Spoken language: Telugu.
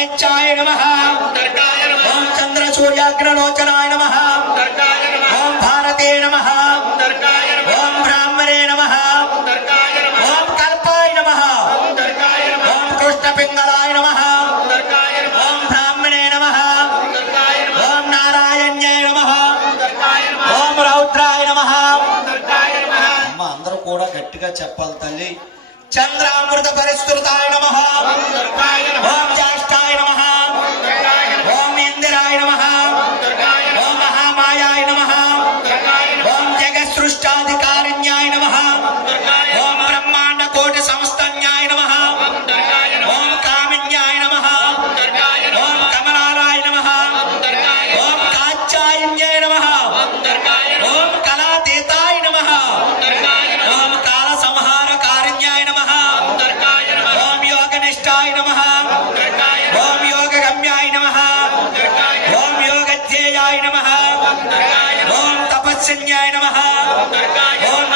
నిత్యాయ నమః ఓం చంద్ర సూర్యాగ్రలోచనాయ నమః ఓం భారతే నమః ఓం బ్రాహ్మణే నమః ఓం కల్పాయ నమః ఓం కృష్ణ పింగళాయ నమః ఓం బ్రాహ్మణే నమః ఓం నారాయణ్యాయ నమః ఓం రౌద్రాయ నమః. అమ్మ అందరూ కూడా గట్టిగా చెప్పాలి తల్లి. చంద్రామృత పరిష్కృతాయ నమః ఓం జ్యేష్ఠాయ నమః ఓం ఇందిరాయ నమః ఓం మహామాయాయ నమః ఓం జగత్సృష్టాధికారిణ్యాయ నమః ఓం బ్రహ్మాండ కోటి సంస్థన్యాయ నమః ఓం కామిన్యాయ నమః ఓం కమలారాయ నమః ఓం కాత్యాయన్యాయ నమః ఓం కళాతీతాయ నమః ఓం కాల సంహారకారిణ్యాయ నమః ఓం యోగనిష్టాయ నమః ఓం యోగగమ్యాయ నమః ఓం యోగధ్యేయాయ నమః ఓం తపస్సన్యాయ నమః ఓం